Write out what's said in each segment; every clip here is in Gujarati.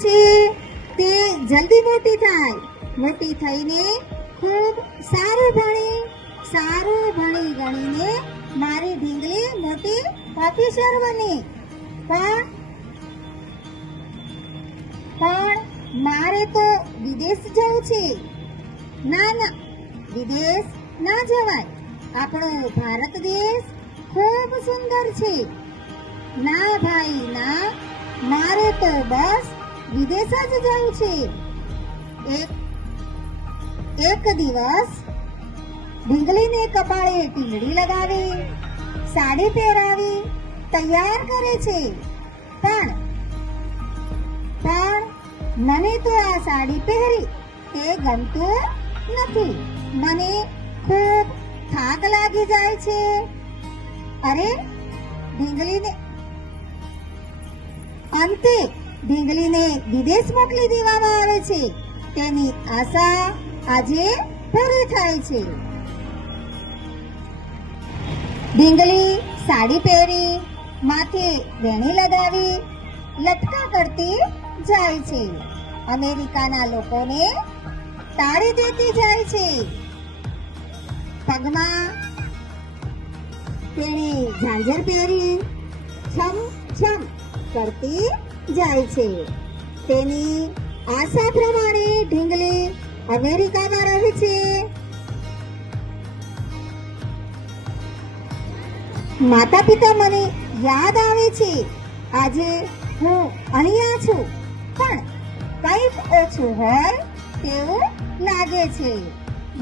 પછી તે જલ્દી મોટી થાય, મોટી થઈને ખૂબ સારું ભણી ગણીને મારી ઢીંગલી મોટી ઓફિસર બને. પણ મારે તો વિદેશ જવું છે. ના, વિદેશ ના જવાય. આપણો ભારત દેશ ખૂબ સુંદર છે. ના ભાઈ ના, મારે તો બસ વિદેશ જ જવું છે. એક દિવસ ઢીંગલીને કપાળે ટીંગડી લગાવી, સાડી પહેરાવી તૈયાર કરે છે. પણ મને તો આ સાડી પહેરી તે ગમતું નથી. મને ખૂબ થાક લાગી જાય છે. અરે અંતે ઢીંગલીને વિદેશ મોકલી દેવામાં આવે છે. તેની આશા આજે પૂરી થાય છે. ઢીંગલી સાડી પહેરી, માથે વેણી લગાવી લટકા કરતી જાય છે. અમેરિકાના લોકોને તાળી દેતી જાય છે. પગમાં તેણે ઝાંઝર પહેરી છમ છમ કરતી જાય છે. તેની આશા પ્રમાણે ઢીંગલી અમેરિકામાં રહે છે. માતા પિતા મને યાદ આવે છે. આજે હું અહીંયા છું, પણ કંઈક ઓછું હોય તેવું લાગે છે.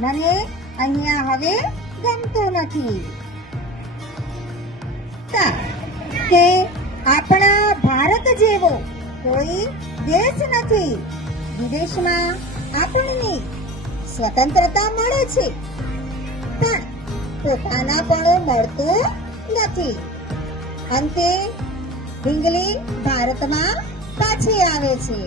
મને અહીંયા હવે ગમતું નથી. કે આપણા ભારત જેવો કોઈ દેશ નથી. વિદેશમાં આપણને સ્વતંત્રતા મળે છે, પણ પોતાનાપણું મળતું નથી. અંતે ઢીંગલી ભારતમાં પાછી આવે છે.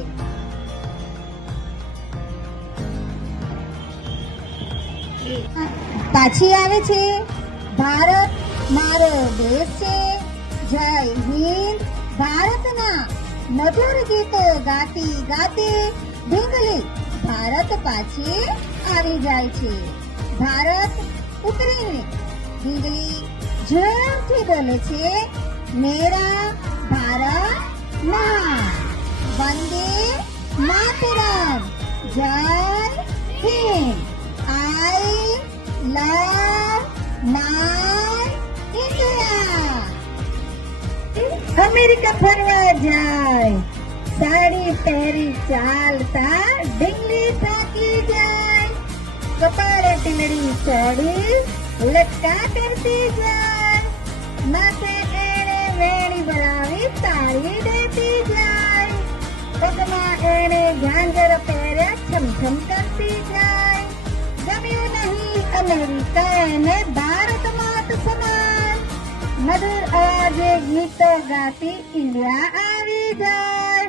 ભારત મારો દેશ છે. જય હિન્દ. ભારતના મધુર ગીતો ગાતી ગાતી ઢીંગલી ભારત પાછી આવી જાય છે. ભારત ઉતરીને ઢીંગલી જોરથી બોલે છે, મેરા ભારત મહાન. વંદે માતરમ. જય હિન્દ. આઈ લવ માય ઇન્ડિયા. અમેરિકા ફરવા જાય, સાડી પહેરી ચાલતા ઢીંગલી થાકી જાય. કપાળે ટીંગડી ચડી લટકા કરતી જાય. માથે એણે વેણી બનાવી તાળી દેતી જાય. પગમાં એણે ઝાંઝર પહેર્યા છમછમ કરતી જાય. ગમ્યું નહીં અમેરિકા એને ભારત માત સમાન. મધુર અવાજે ગીતો ગાતી ઇન્ડિયા આવી જાય.